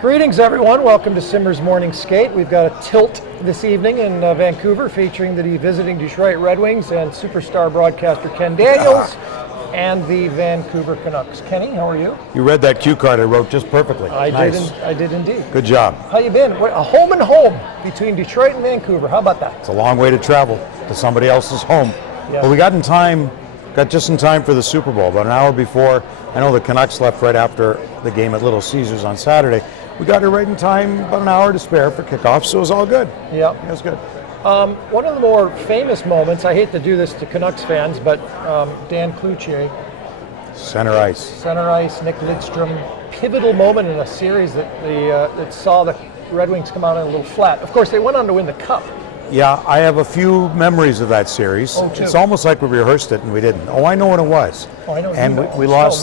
Greetings, everyone. Welcome to Simmer's Morning Skate. We've got a tilt this evening in Vancouver featuring the visiting Detroit Red Wings and superstar broadcaster Ken Daniels and the Vancouver Canucks. Kenny, how are you? You read that cue card I wrote just perfectly. I did indeed. Good job. How you been? A home and home between Detroit and Vancouver. How about that? It's a long way to travel to somebody else's home. Yeah. But we got just in time for the Super Bowl, about an hour before. I know the Canucks left right after the game at Little Caesars on Saturday. We got here right in time, about an hour to spare for kickoff, so it was all good. Yeah. It was good. One of the more famous moments, I hate to do this to Canucks fans, but Dan Cloutier, Center ice. Center ice, Nick Lidstrom, pivotal moment in a series that saw the Red Wings come out in a little flat. Of course, they went on to win the Cup. Yeah, I have a few memories of that series. Oh, too. It's almost like we rehearsed it and we didn't. Oh, I know what it was. Oh, I know. And we lost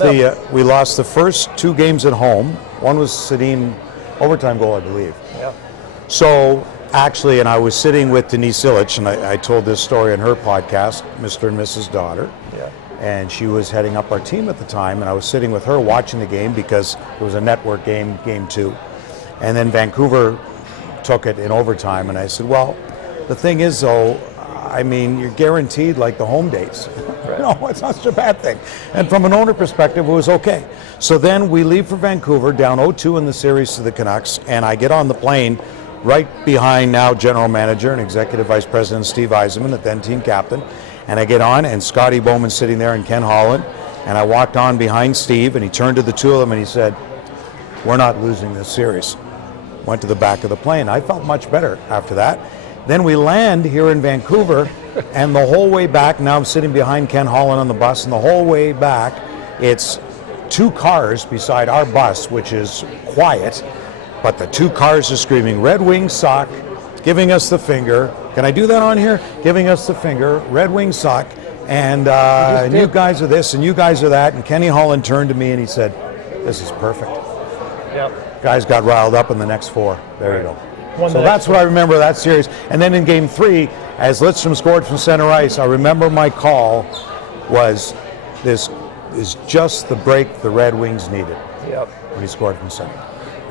the first two games at home. One was Sedin overtime goal, I believe. Yeah. So actually, and I was sitting with Denise Illich, and I told this story in her podcast, Mr. and Mrs. Daughter. Yeah. And she was heading up our team at the time, and I was sitting with her watching the game because it was a network game, game two. And then Vancouver took it in overtime, and I said, well, the thing is, though, I mean, you're guaranteed like the home days. Right. No, it's not such a bad thing. And from an owner perspective, it was okay. So then we leave for Vancouver, down 0-2 in the series to the Canucks, and I get on the plane right behind now general manager and executive vice president Steve Yzerman, the then team captain. And I get on, and Scotty Bowman's sitting there and Ken Holland. And I walked on behind Steve, and he turned to the two of them and he said, "We're not losing this series." Went to the back of the plane. I felt much better after that. Then we land here in Vancouver, and the whole way back, now I'm sitting behind Ken Holland on the bus, and the whole way back, it's two cars beside our bus, which is quiet, but the two cars are screaming, "Red Wings suck," giving us the finger. Can I do that on here? Giving us the finger, "Red Wings suck," and you guys are this, and you guys are that, and Kenny Holland turned to me and he said, "This is perfect." Yep. Guys got riled up in the next four. There you go. So the that's what I remember of that series. And then in game three, as Lidstrom scored from center ice, I remember my call was, "This is just the break the Red Wings needed." Yep. When he scored from center.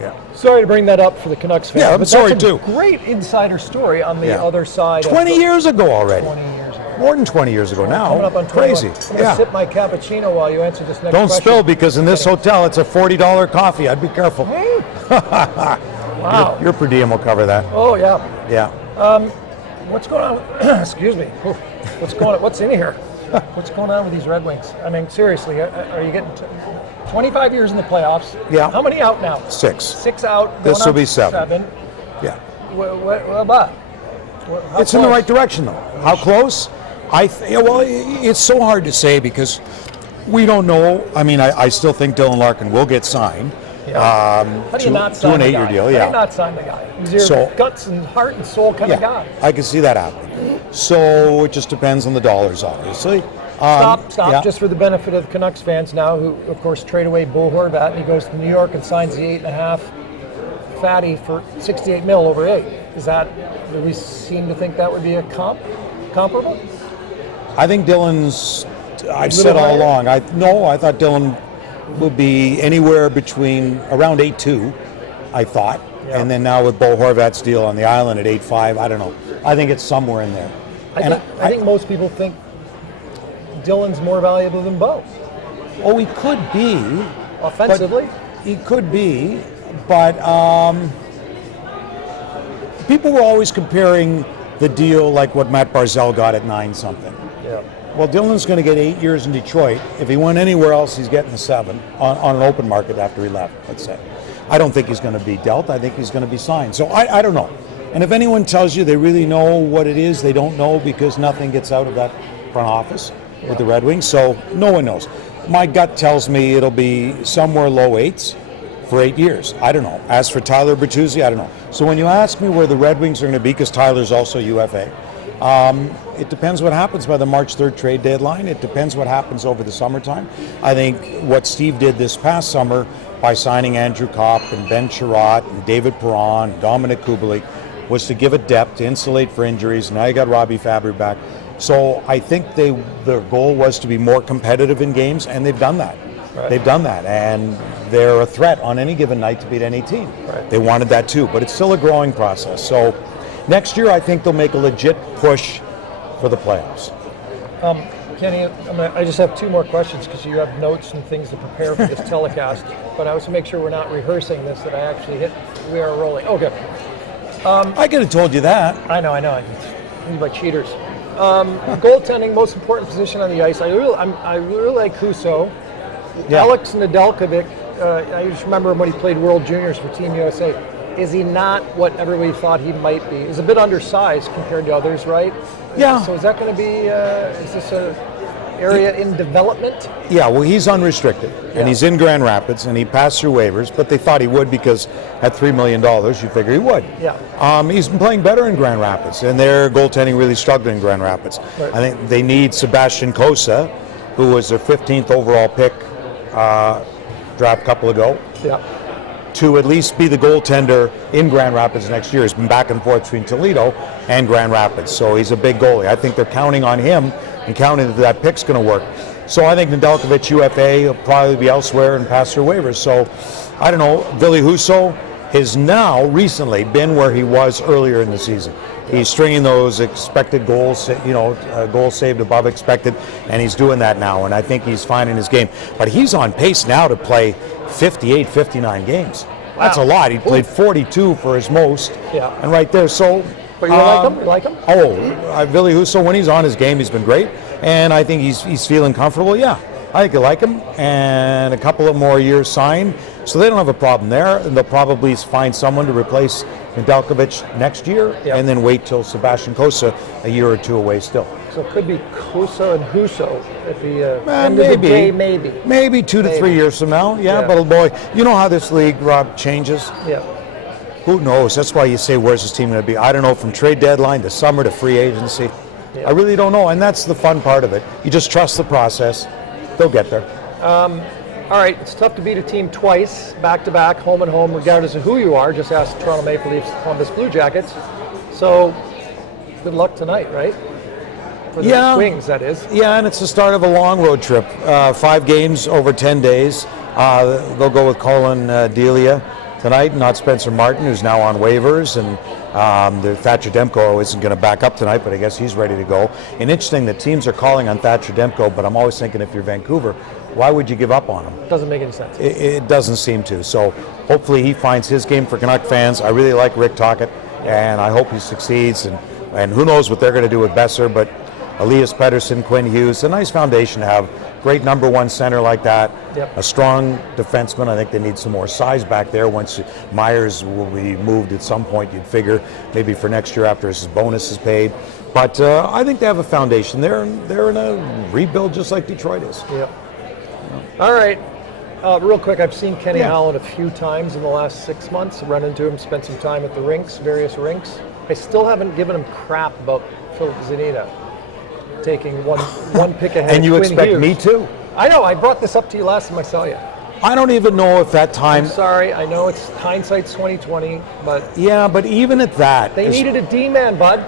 Yeah. Sorry to bring that up for the Canucks fans. Yeah, I'm but sorry that's a too. Great insider story on the other side. 20 years ago already. 20 years ago. More than 20 years ago now. Coming up on 21. Crazy. I'm going to sip my cappuccino while you answer this next Don't question. spill, because in this hotel it's a $40 coffee. I'd be careful. Wow. Your per diem will cover that. Oh, yeah. Yeah. What's going on? Excuse me. What's in here? What's going on with these Red Wings? I mean, seriously, are you getting 25 years in the playoffs? Yeah. How many out now? 6. 6 out. This will be 7. Yeah. What about? It's in the right direction, though. How close? Well, it's so hard to say because we don't know. I mean, I still think Dylan Larkin will get signed. Yeah. How do you not sign to an the 8-year guy? deal. How Yeah. do you not sign the guy? He's your guts and heart and soul kind of guy. I can see that happening. So it just depends on the dollars, obviously. Stop. Yeah. Just for the benefit of the Canucks fans now, who of course trade away Bo Horvat, and he goes to New York and signs the 8.5 fatty for $68 million over 8. Do we seem to think that would be a comparable? I think Dylan's. I've said all along. I thought Dylan would be anywhere between around 8.2. I thought, and then now with Bo Horvat's deal on the island at 8.5, I don't know. I think it's somewhere in there. I think most people think Dylan's more valuable than Bo. Oh, he could be offensively. He could be, but people were always comparing the deal like what Matt Barzal got at 9 something. Yeah. Well, Dylan's going to get 8 years in Detroit. If he went anywhere else, he's getting a 7 on an open market after he left, let's say. I don't think he's going to be dealt. I think he's going to be signed. So I don't know. And if anyone tells you they really know what it is, they don't know, because nothing gets out of that front office with the Red Wings. So no one knows. My gut tells me it'll be somewhere low 8s for 8 years. I don't know. As for Tyler Bertuzzi, I don't know. So when you ask me where the Red Wings are going to be, because Tyler's also UFA, it depends what happens by the March 3rd trade deadline. It depends what happens over the summertime. I think what Steve did this past summer by signing Andrew Kopp and Ben Chirot and David Perron and Dominic Kubalik was to give it depth, to insulate for injuries. Now you got Robbie Fabry back. So I think their goal was to be more competitive in games, and they've done that. Right. They've done that, and they're a threat on any given night to beat any team. Right. They wanted that too, but it's still a growing process. So next year, I think they'll make a legit push for the playoffs. Kenny, I just have two more questions because you have notes and things to prepare for this telecast. But I was to make sure we're not rehearsing this, that I actually hit. We are rolling. Okay. I could have told you that. I know. These are cheaters. Goaltending, most important position on the ice. I really like Husso. Yeah. Alex Nedeljkovic. I just remember him when he played World Juniors for Team USA. Is he not what everybody thought he might be? He's a bit undersized compared to others, right? Yeah. So is that going to be? Is this a area in development? Yeah, well, he's unrestricted, and he's in Grand Rapids, and he passed through waivers, but they thought he would because at $3 million, you figure he would. Yeah. He's been playing better in Grand Rapids, and their goaltending really struggled in Grand Rapids. Right. I think they need Sebastian Cossa, who was their 15th overall pick draft a couple ago, Yeah. to at least be the goaltender in Grand Rapids next year. He's been back and forth between Toledo and Grand Rapids, so he's a big goalie. I think they're counting on him and counting that pick's going to work. So I think Nedeljkovic, UFA, will probably be elsewhere and pass through waivers. So I don't know. Ville Husso has now recently been where he was earlier in the season. He's stringing those expected goals, goals saved above expected, and he's doing that now, and I think he's finding his game. But he's on pace now to play 58, 59 games. That's a lot. He played 42 for his most, and right there. So, but you like him? You like him? Oh, Ville Husso, when he's on his game, he's been great, and I think he's feeling comfortable. Yeah, I think I like him, and a couple of more years signed, so they don't have a problem there, and they'll probably find someone to replace Nedeljkovic next year, and then wait till Sebastian Cossa a year or two away still. So it could be Cossa and Husso at the end of the day, maybe. Maybe 2 to 3 years from now, but boy, you know how this league, Rob, changes? Yeah. Who knows? That's why you say, where's this team going to be? I don't know, from trade deadline to summer to free agency. I really don't know, and that's the fun part of it. You just trust the process. They'll get there. All right, it's tough to beat a team twice, back-to-back, home and home, regardless of who you are. Just ask the Toronto Maple Leafs, Columbus Blue Jackets. So, good luck tonight, right? For the Wings, that is. Yeah, and it's the start of a long road trip. 5 games over 10 days. They'll go with Colin Delia tonight, not Spencer Martin, who's now on waivers, and the Thatcher Demko isn't going to back up tonight, but I guess he's ready to go. And interesting that teams are calling on Thatcher Demko, but I'm always thinking, if you're Vancouver, why would you give up on him? Doesn't make any sense. It doesn't seem to. So hopefully he finds his game for Canuck fans. I really like Rick Tocchet, and I hope he succeeds. And who knows what they're going to do with Besser, but Elias Pettersson, Quinn Hughes, a nice foundation to have. Great number one center like that. A strong defenseman. I think they need some more size back there. Once Myers will be moved at some point, you'd figure, maybe for next year after his bonus is paid. But I think they have a foundation. They're in a rebuild just like Detroit is. All right. Real quick, I've seen Kenny Holland a few times in the last 6 months. I run into him, spent some time at the rinks, various rinks. I still haven't given him crap about Philip Zadina taking one pick ahead. And you of Quinn expect Hughes. me to? I know. I brought this up to you last time I saw you. I don't even know if that time. I'm sorry. I know it's hindsight's 2020, but but even at that, they needed a D-man, bud.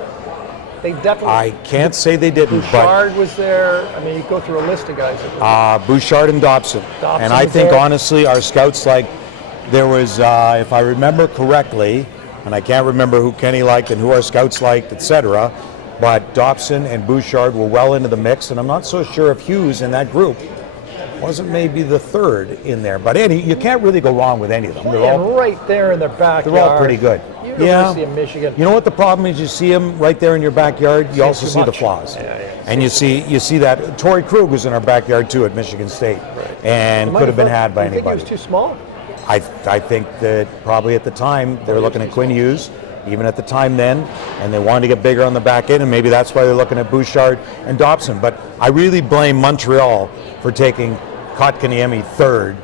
They definitely. I can't say they didn't. Bouchard was there. I mean, you go through a list of guys. Bouchard and Dobson. And I think honestly, our scouts there was, if I remember correctly, and I can't remember who Kenny liked and who our scouts liked, etc. But Dobson and Bouchard were well into the mix, and I'm not so sure if Hughes in that group wasn't maybe the third in there. But you can't really go wrong with any of them. They're all right there in their backyard. They're all pretty good. University of Michigan. You know what the problem is? You see them right there in your backyard. You also see the flaws, and you see that Torrey Krug was in our backyard too at Michigan State, and could have been had by anybody. You think he was too small? I think that probably at the time they were looking at Quinn Hughes, even at the time then, and they wanted to get bigger on the back end, and maybe that's why they're looking at Bouchard and Dobson. But I really blame Montreal for taking Kotkaniemi third,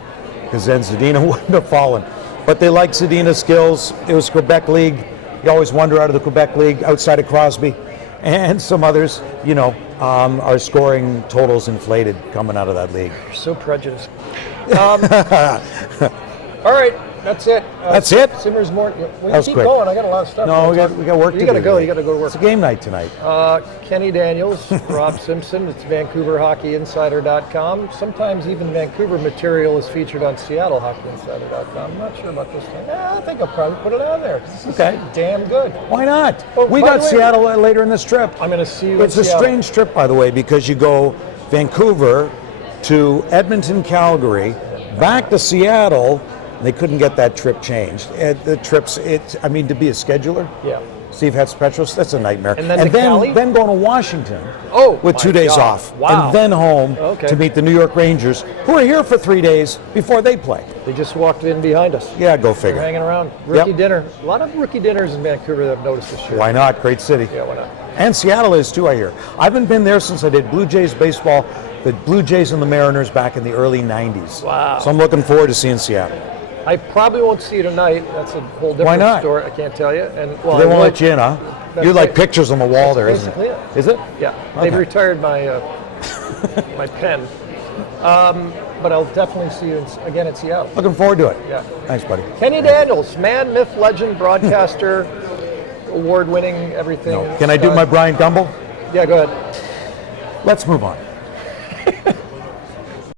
because then Zadina wouldn't have fallen. But they like Zadina's skills. It was Quebec League. You always wonder out of the Quebec League, outside of Crosby, and some others, are scoring totals inflated coming out of that league. You're so prejudiced. All right. That's it. That's it? Simmers morning. Well, That was keep quick. going. I got a lot of stuff. No, we got work to do. You got to go. today. You got to go to work. It's a game night tonight. Kenny Daniels, Rob Simpson. It's VancouverHockeyInsider.com. Sometimes even Vancouver material is featured on SeattleHockeyInsider.com. I'm not sure about this time. I think I'll probably put it on there. This is Okay. damn good. Why not? Oh, We by got the way- Seattle later in this trip. I'm going to see you It's in a Seattle. strange trip, by the way, because you go Vancouver to Edmonton, Calgary, back to Seattle. And they couldn't get that trip changed. The trips, to be a scheduler, Yeah. Steve Hetz-Petros, that's a nightmare. And then to Cali? then going to Washington Oh, with my 2 days God. off. Wow. And then home Okay. to meet the New York Rangers, who are here for 3 days before they play. They just walked in behind us. Yeah, go They're figure. hanging around. Rookie Yep. dinner. A lot of rookie dinners in Vancouver that I've noticed this year. Why not? Great city. Yeah, why not? And Seattle is too, I hear. I haven't been there since I did Blue Jays baseball, the Blue Jays and the Mariners back in the early 90s. Wow. So I'm looking forward to seeing Seattle. I probably won't see you tonight. That's a whole different Why not? story. I can't tell you. And well, They I won't will- let you in, huh? That's You're like right. pictures on the wall That's there, isn't basically it? it. Is it? Yeah, Okay. they've retired my my pen. But I'll definitely see you again in Seattle. Looking forward to it. Yeah. Thanks, buddy. Kenny Daniels, man, myth, legend, broadcaster, award-winning, everything. Can I do my Brian Gumble? Yeah, go ahead. Let's move on.